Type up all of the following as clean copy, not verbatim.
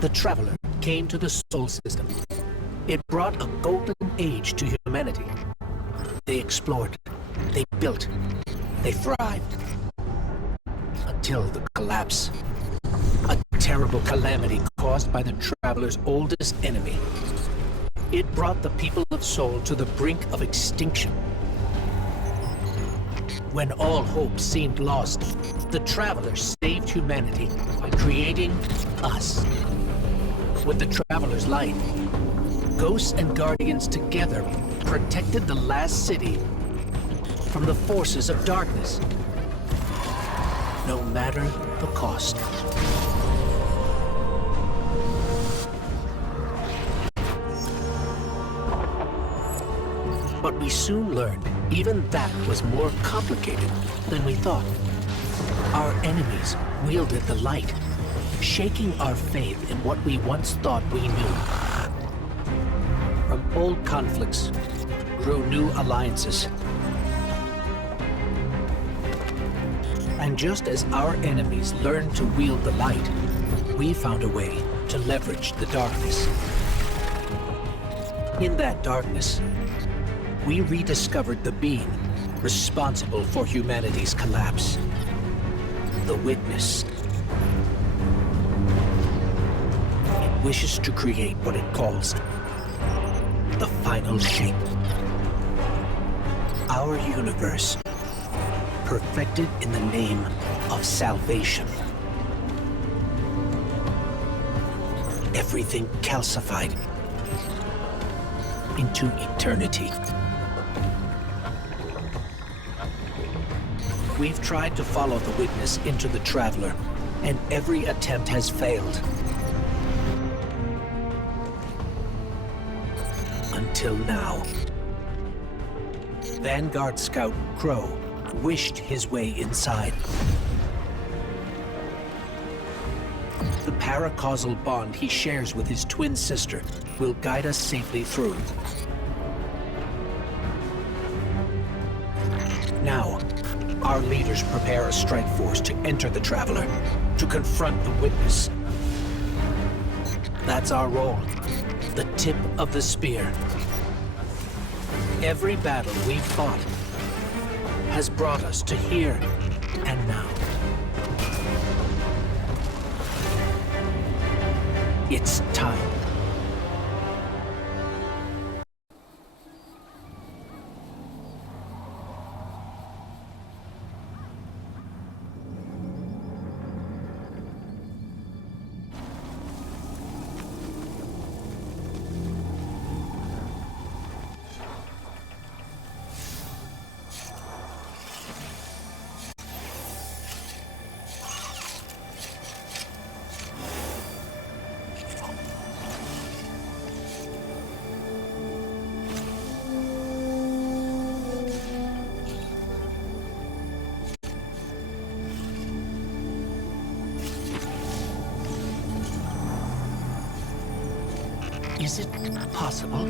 the Traveler came to the Sol system. It brought a golden age to humanity. They explored, they built, they thrived. Until the collapse. A terrible calamity caused by the Traveler's oldest enemy. It brought the people of Sol to the brink of extinction. When all hope seemed lost, the Traveler saved humanity by creating us. With the Traveler's light, Ghosts and Guardians together protected the last city from the forces of darkness, no matter the cost. But we soon learned even that was more complicated than we thought. Our enemies wielded the light, shaking our faith in what we once thought we knew. From old conflicts grew new alliances. And just as our enemies learned to wield the light, we found a way to leverage the darkness. In that darkness, we rediscovered the being responsible for humanity's collapse. The Witness. It wishes to create what it calls the final shape. Our universe, perfected in the name of salvation. Everything calcified into eternity. We've tried to follow the Witness into the Traveler, and every attempt has failed. Until now. Vanguard Scout Crow wished his way inside. The paracausal bond he shares with his twin sister will guide us safely through. Now, our leaders prepare a strike force to enter the Traveler, to confront the Witness. That's our role, the tip of the spear. Every battle we've fought has brought us to here and now. It's time. Is it possible?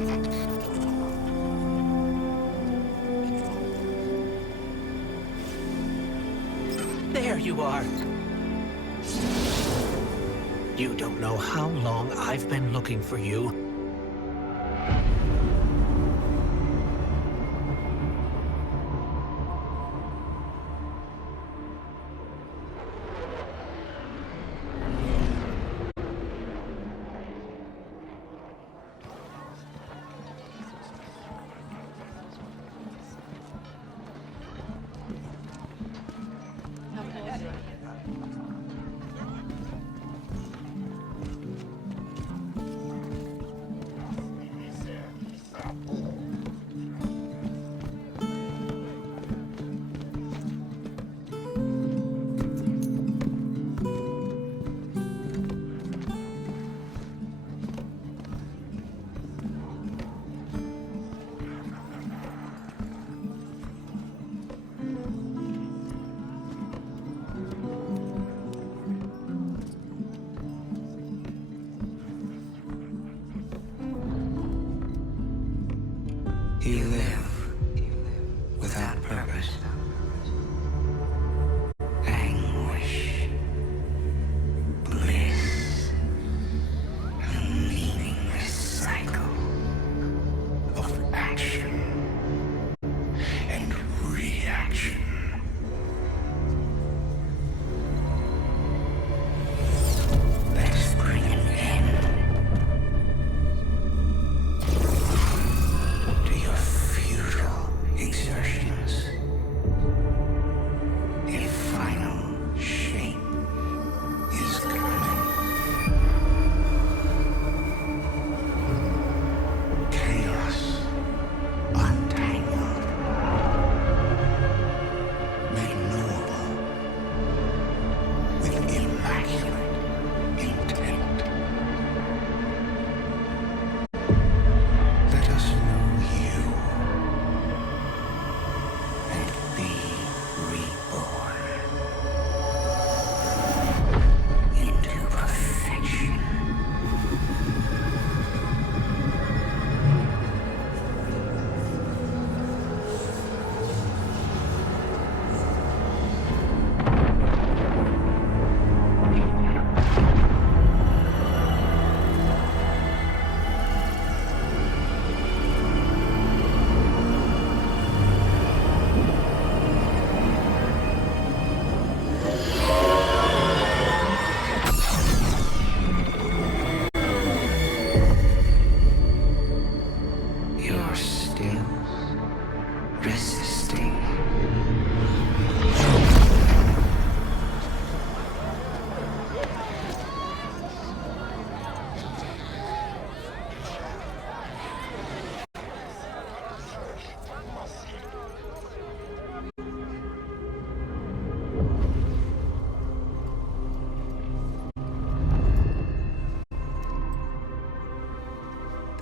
There you are. You don't know how long I've been looking for you.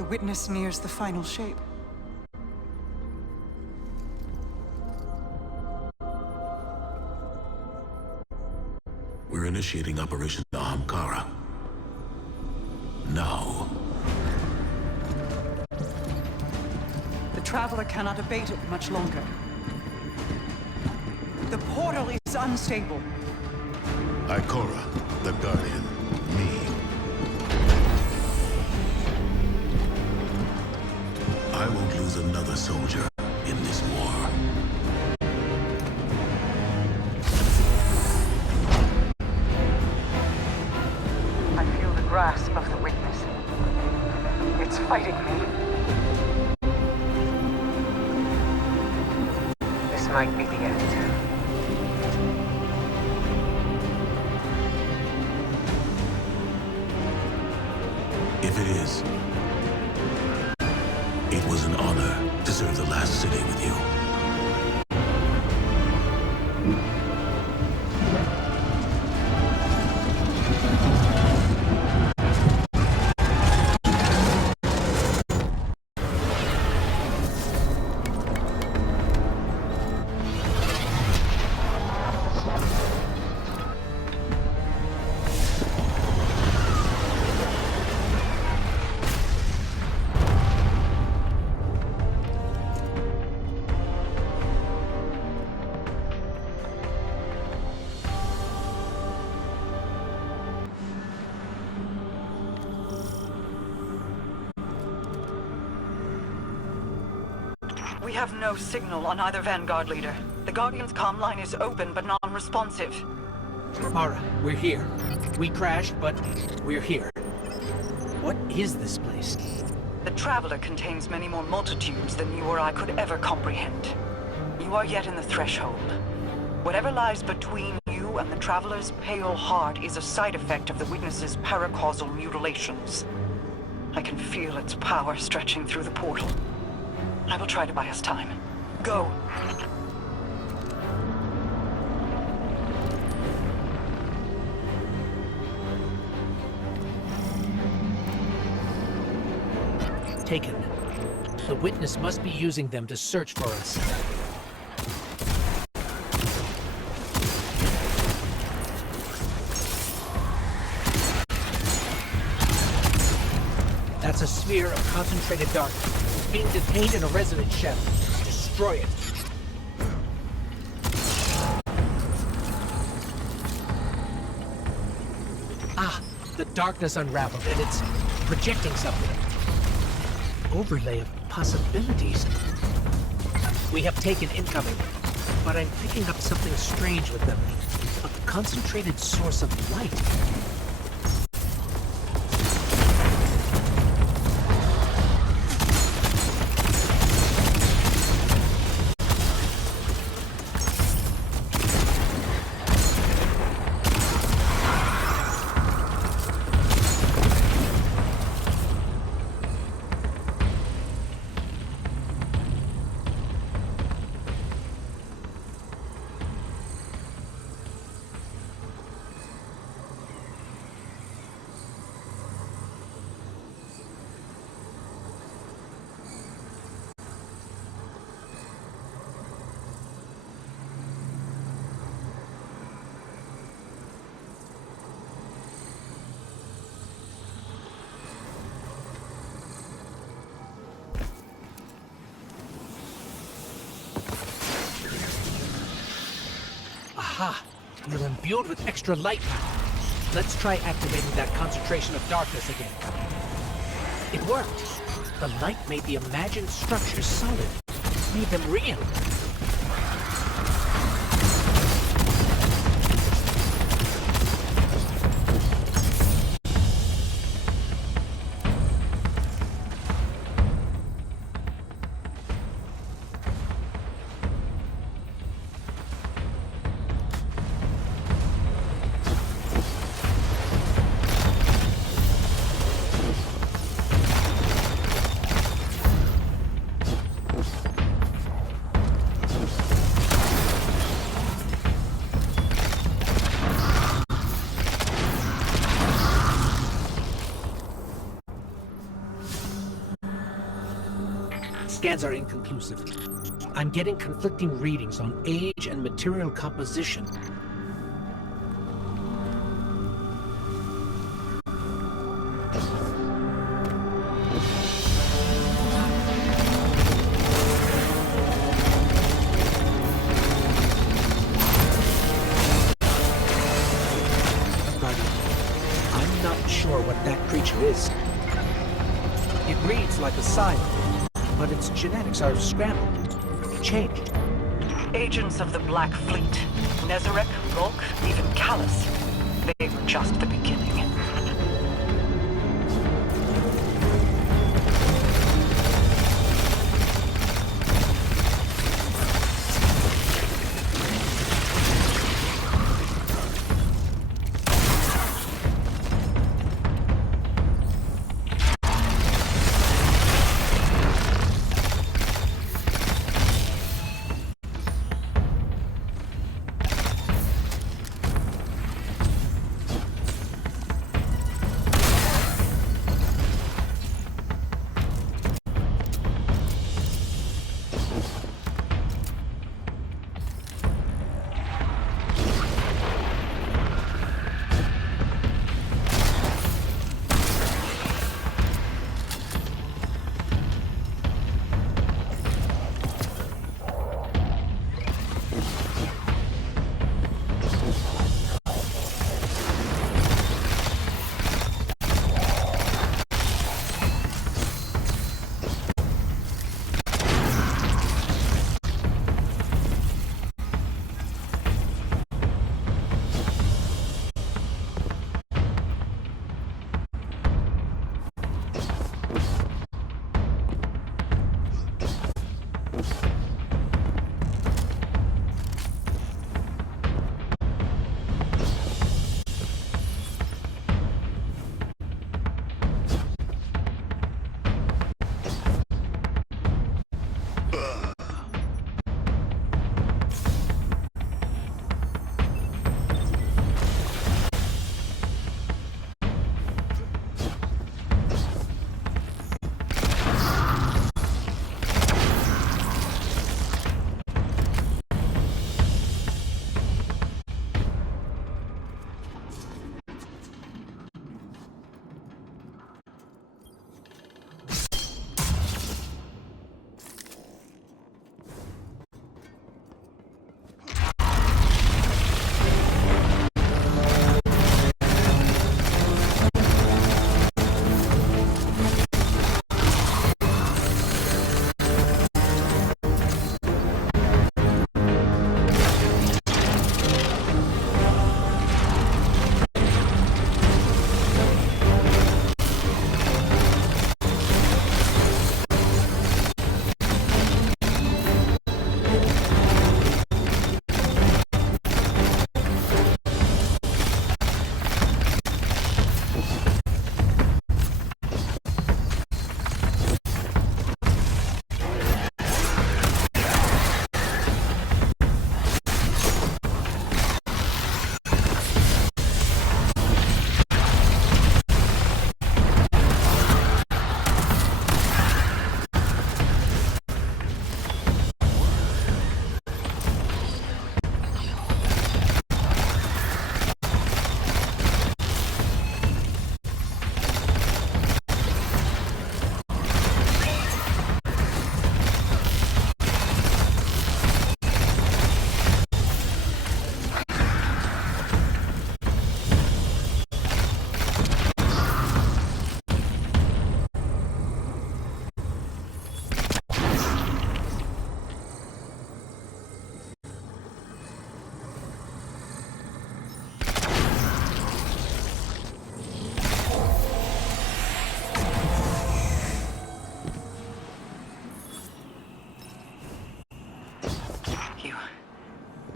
The witness nears the final shape. We're initiating Operation Ahamkara. Now. The Traveler cannot abate it much longer. The portal is unstable. Ikora, the Guardian, me. I won't lose another soldier in this war. I feel the grasp of the witness. It's fighting me. This might be the end. If it is, it was an honor to serve the last city with you. We have no signal on either Vanguard leader. The Guardian's comm line is open but non-responsive. Mara, we're here. We crashed, but we're here. What is this place? The Traveler contains many more multitudes than you or I could ever comprehend. You are yet in the threshold. Whatever lies between you and the Traveler's pale heart is a side effect of the Witness's paracausal mutilations. I can feel its power stretching through the portal. I will try to buy us time. Go. Taken. The Witness must be using them to search for us. That's a sphere of concentrated darkness. Being detained in a resonance shell. Destroy it. Ah, the darkness unraveled and it's projecting something. Overlay of possibilities. We have taken incoming, but I'm picking up something strange with them. A concentrated source of light. Aha! We're imbued with extra light now. Let's try activating that concentration of darkness again. It worked. The light made the imagined structures solid. Made them real. scans are inconclusive. I'm getting conflicting readings on age and material composition. I'm not sure what that creature is. It reads like a siren, but its genetics are scrambled, changed. Agents of the Black Fleet, Nezarek, Volk, even Callus. They were just the beginning.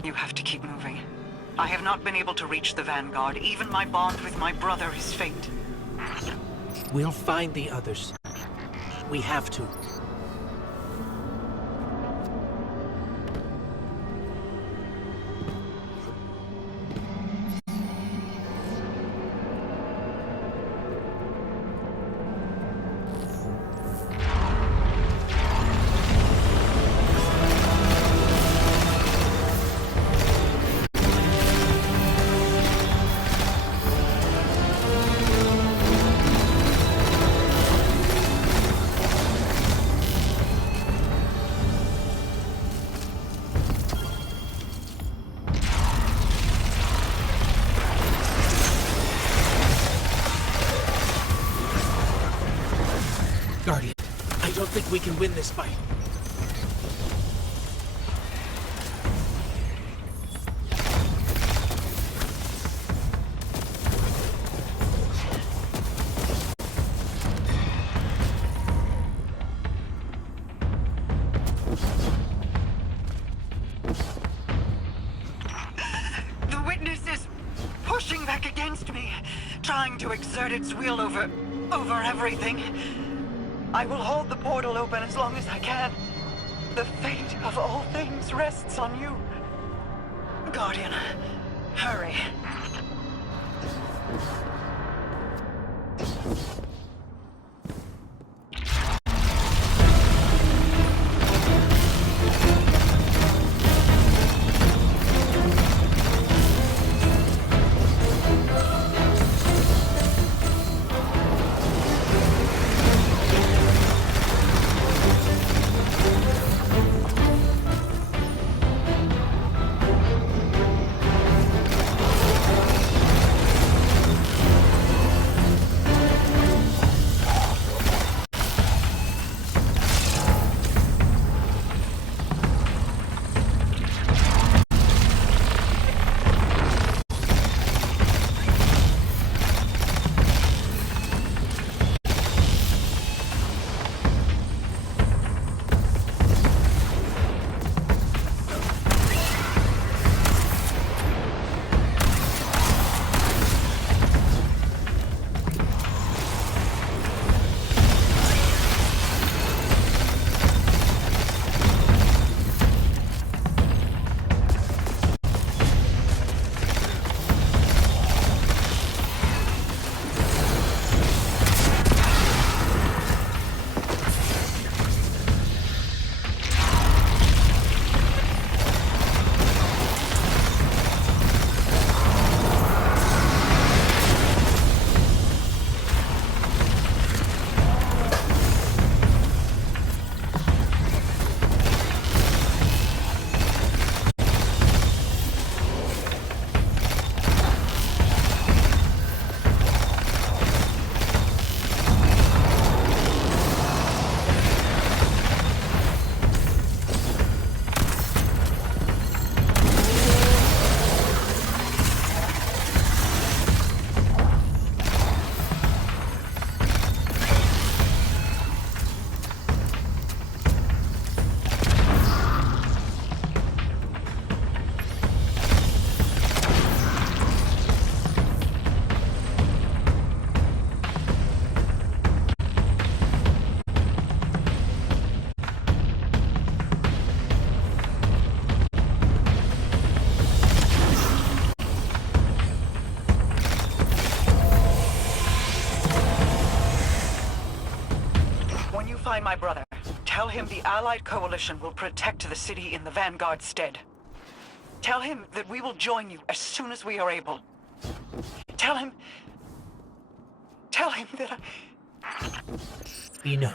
You have to keep moving. I have not been able to reach the Vanguard. Even my bond with my brother is faint. We'll find the others. We have to. Guardian, I don't think we can win this fight. The witness is pushing back against me, trying to exert its will over everything. I will hold the portal open as long as I can. The fate of all things rests on you. Guardian, hurry. Find my brother. Tell him the Allied Coalition will protect the city in the Vanguard's stead. Tell him that we will join you as soon as we are able. Tell him that He knows.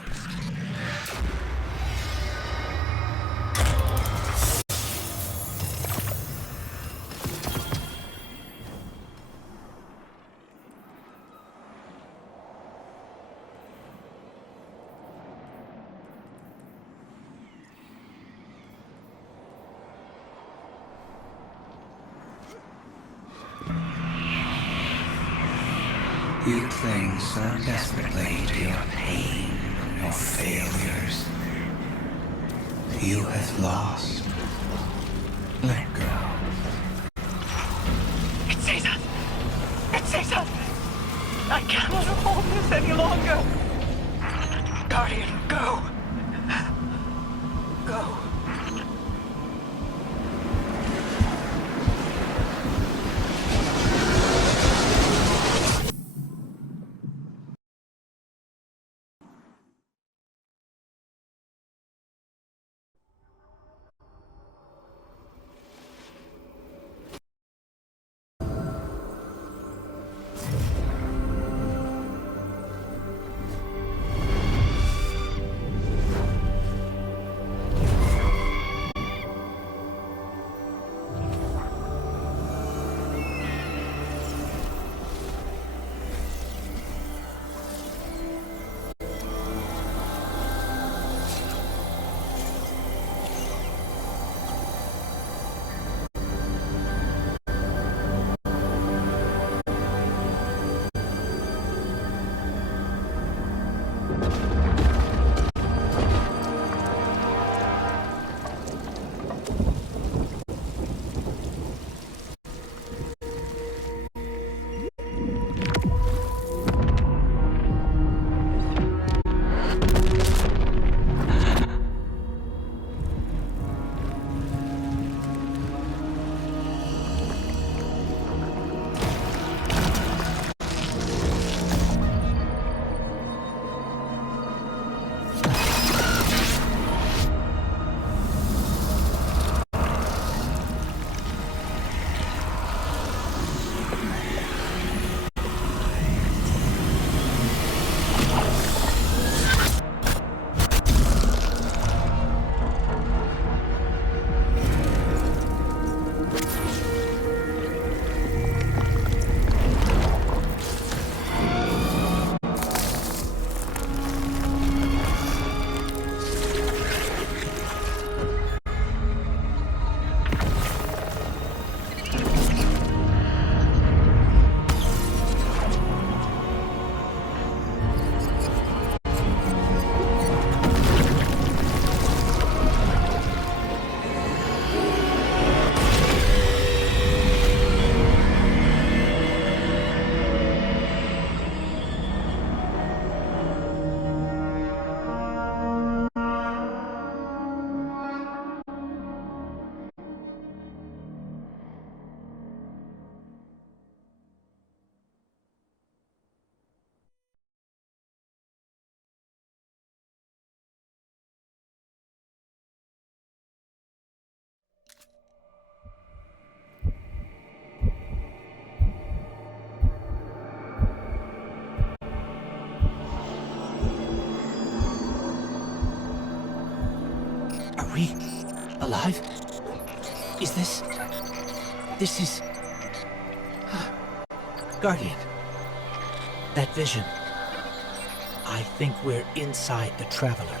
You cling so desperately to your pain, your failures. You have lost. Let go. It's Caesar! It's Caesar! I cannot hold this any longer! Guardian, go! Go. he alive? Is this... This is... Guardian. That vision. I think we're inside the Traveler.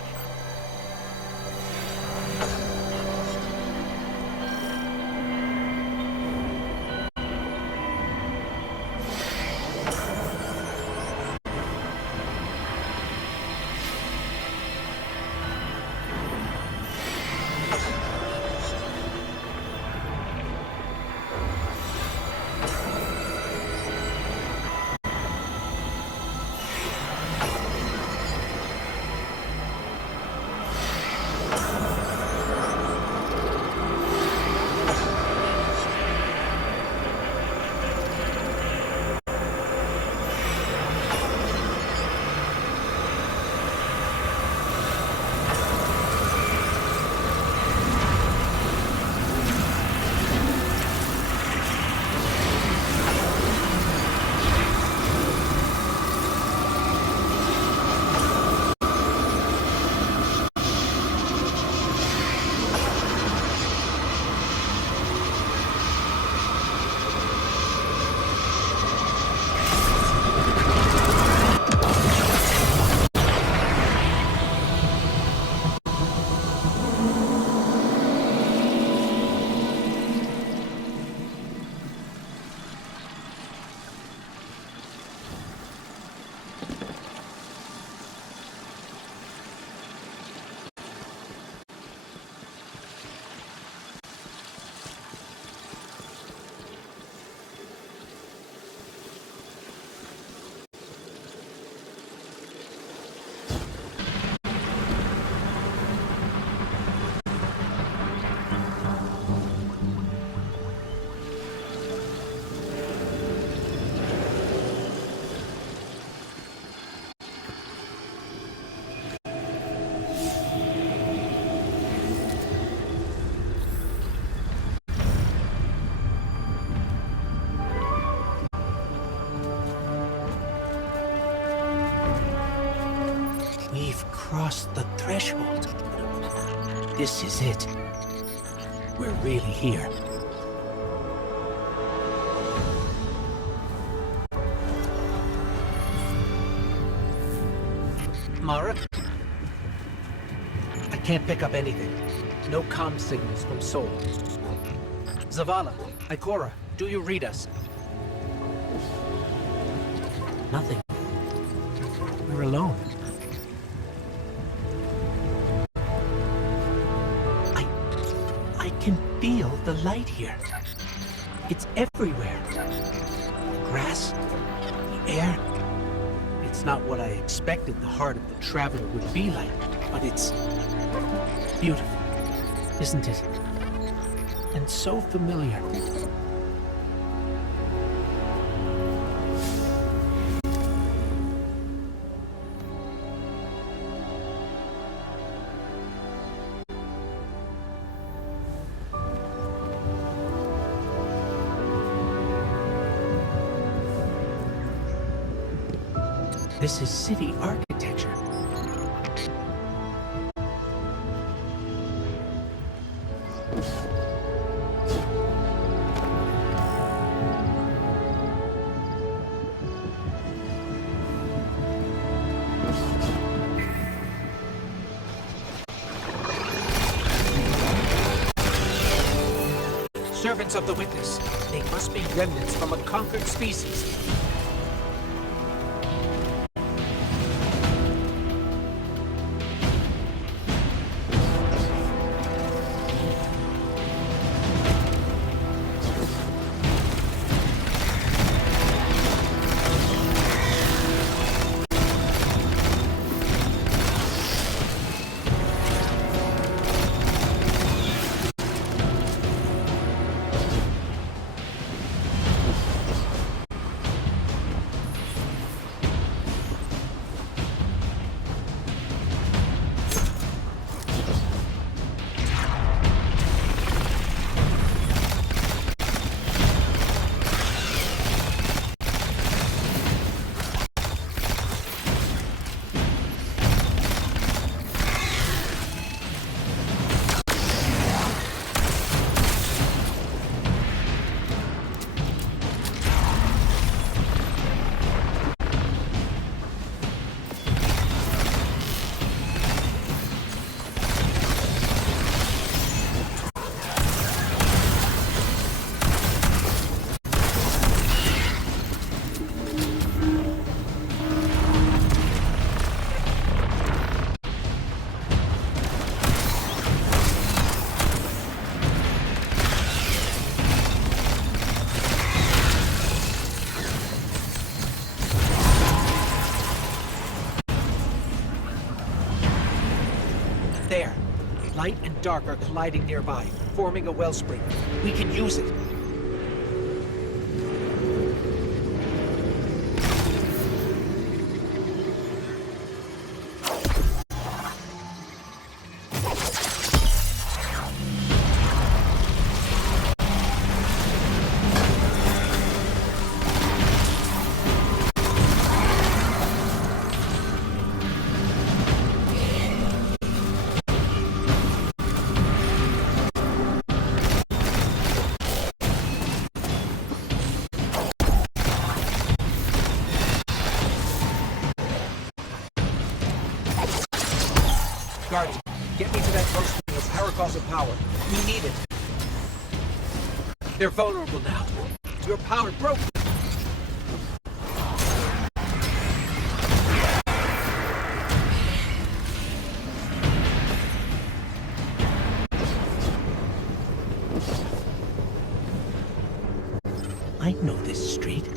Crossed the threshold. This is it. We're really here. Mara? I can't pick up anything. No comm signals from Sol. Zavala, Ikora, do you read us? Nothing. We're alone. I can feel the light here. It's everywhere. The grass, the air. It's not what I expected the heart of the Traveler would be like, but it's beautiful, isn't it? And so familiar. This is city architecture. Servants of the Witness. They must be remnants from a conquered species. There. Light and dark are colliding nearby, forming a wellspring. We can use it. Guards, get me to that wellspring of paracausal power. We need it. They're vulnerable now. Your power broke. I know this street.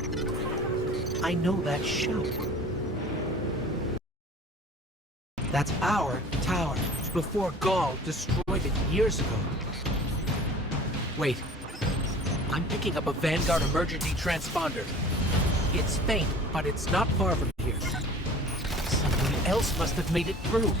I know that shout. That's our tower, before Gaul destroyed it years ago. Wait. I'm picking up a Vanguard emergency transponder. It's faint, but it's not far from here. Someone else must have made it through.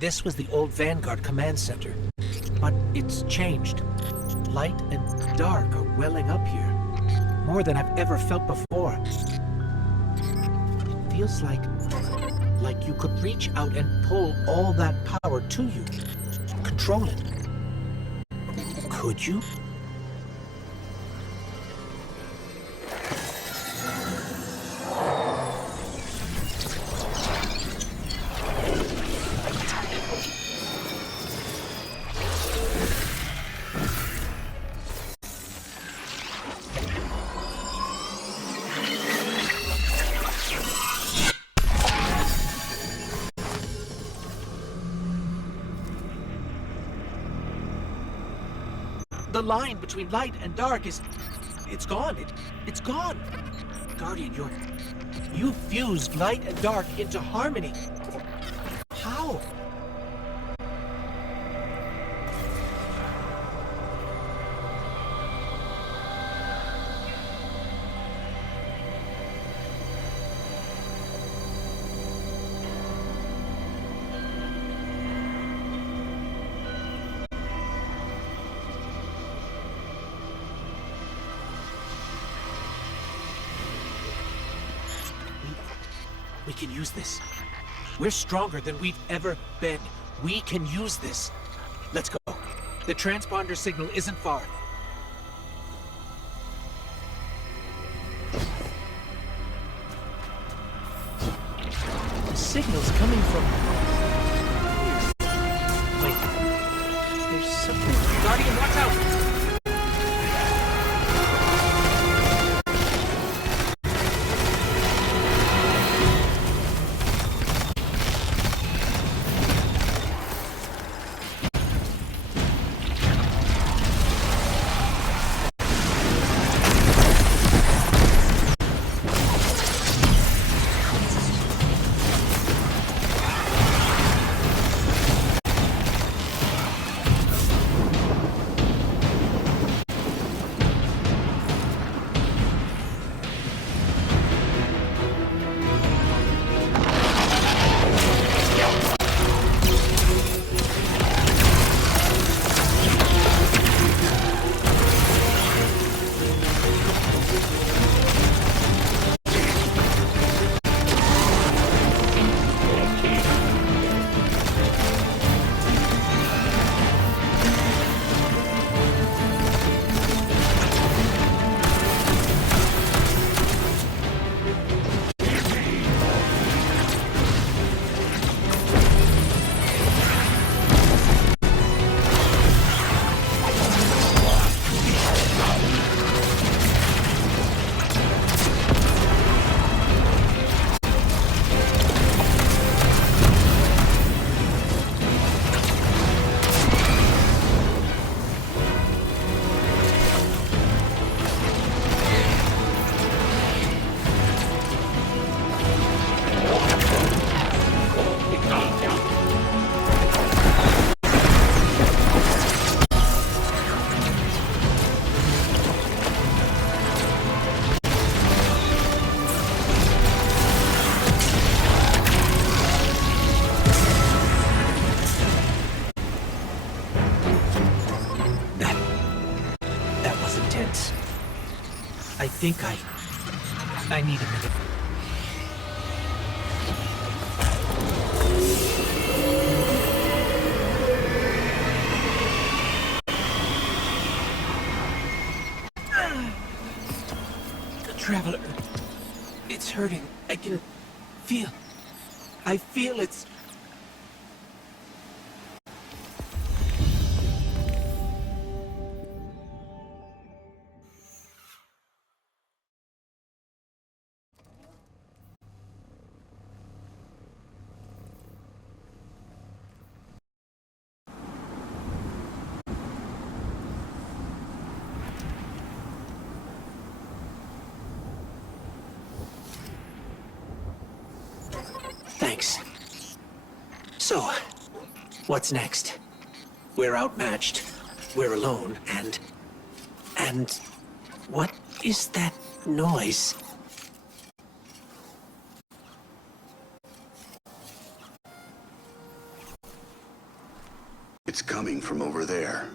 This was the old Vanguard command center, but it's changed. Light and dark are welling up here, more than I've ever felt before. It feels like you could reach out and pull all that power to you, control it. Could you? The line between light and dark it's gone. It's gone. Guardian, you fused light and dark into harmony. How? We can use this. We're stronger than we've ever been. We can use this. Let's go. The transponder signal isn't far. The signal's coming from... Wait. There's something... Guardian, watch out! I think I need a minute. The Traveler. It's hurting. I can feel. I feel it's... Thanks. So, what's next? We're outmatched, we're alone, and what is that noise? It's coming from over there.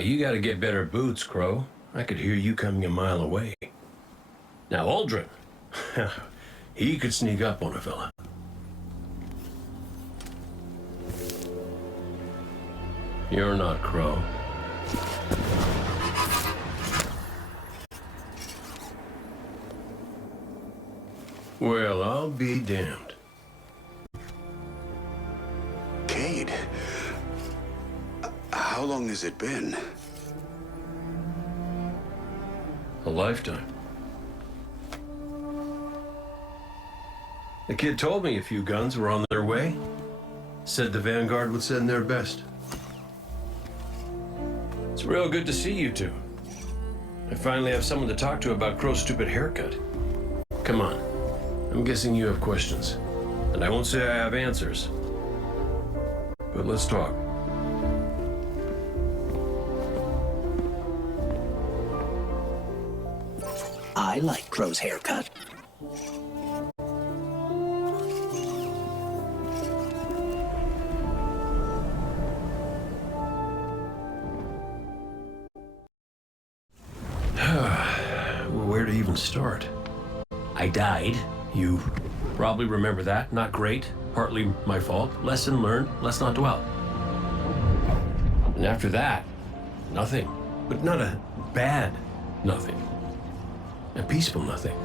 You gotta get better boots, Crow. I could hear you coming a mile away. Now, Aldrin, he could sneak up on a fella. You're not Crow. Well, I'll be damned. Cayde. How long has it been? A lifetime. The kid told me a few guns were on their way. Said the Vanguard would send their best. It's real good to see you two. I finally have someone to talk to about Crow's stupid haircut. Come on. I'm guessing you have questions. And I won't say I have answers. But let's talk. I like Crow's haircut. Well, where to even start? I died. You probably remember that. Not great. Partly my fault. Lesson learned. Let's not dwell. And after that, nothing. But not a bad nothing. A peaceful nothing.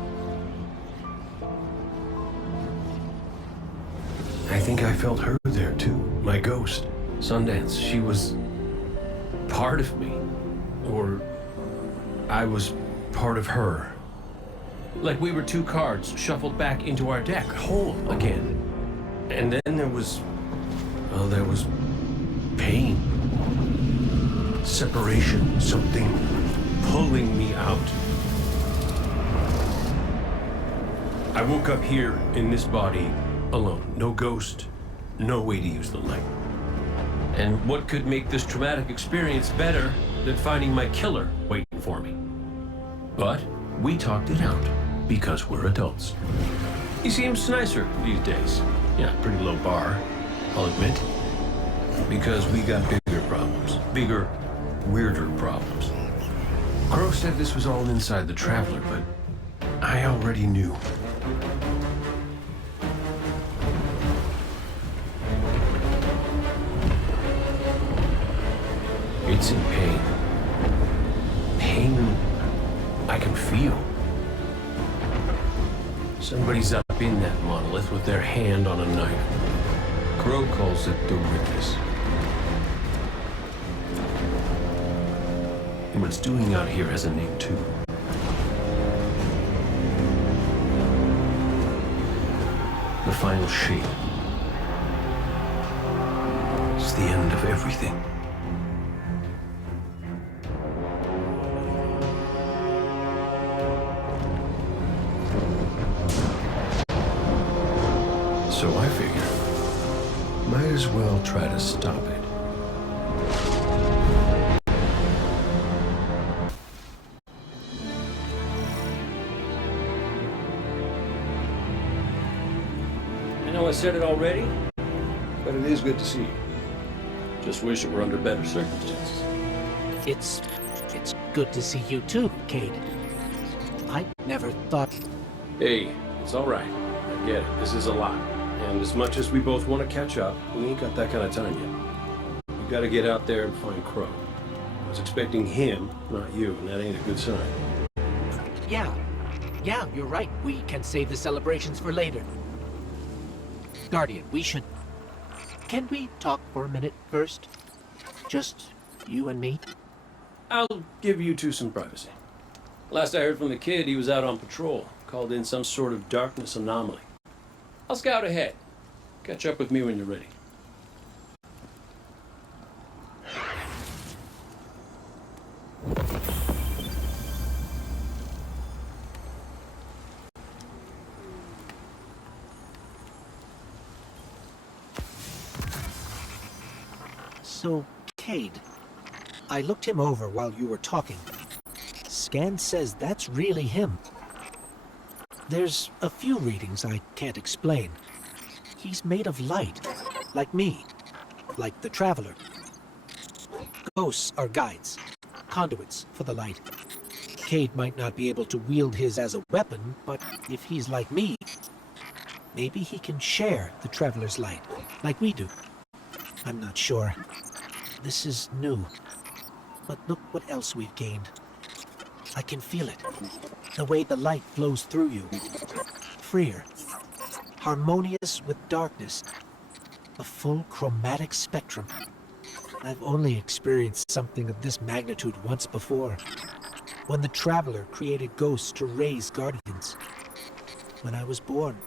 I think I felt her there too. My ghost. Sundance. She was part of me. Or I was part of her. Like we were two cards shuffled back into our deck, whole again. And then there was pain. Separation. Something pulling me out. I woke up here in this body alone. No ghost, no way to use the light. And what could make this traumatic experience better than finding my killer waiting for me? But we talked it out because we're adults. He seems nicer these days. Yeah, pretty low bar, I'll admit. Because we got bigger problems. Bigger, weirder problems. Crow said this was all inside the Traveler, but I already knew. It's in pain. Pain I can feel. Somebody's up in that monolith with their hand on a knife. Crow calls it the witness. And what it's doing out here has a name too. The final shape. It's the end of everything. So I figure, might as well try to stop it. I know I said it already, but it is good to see you. Just wish it were under better circumstances. It's good to see you too, Cayde. I never thought... Hey, it's all right. I get it. This is a lot. And as much as we both want to catch up, we ain't got that kind of time yet. We gotta get out there and find Crow. I was expecting him, not you, and that ain't a good sign. Yeah, you're right. We can save the celebrations for later. Guardian, we should... Can we talk for a minute first? Just you and me? I'll give you two some privacy. Last I heard from the kid, he was out on patrol, called in some sort of darkness anomaly. I'll scout ahead. Catch up with me when you're ready. So, Cayde, I looked him over while you were talking. Scan says that's really him. There's a few readings I can't explain. He's made of light, like me, like the Traveler. Ghosts are guides, conduits for the light. Cayde might not be able to wield his as a weapon, but if he's like me, maybe he can share the Traveler's light, like we do. I'm not sure. This is new. But look what else we've gained. I can feel it. The way the light flows through you. Freer. Harmonious with darkness. A full chromatic spectrum. I've only experienced something of this magnitude once before. When the Traveler created ghosts to raise guardians. When I was born.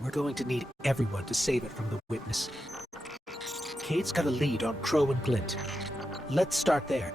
We're going to need everyone to save it from the Witness. Cayde's got a lead on Crow and Glint. Let's start there.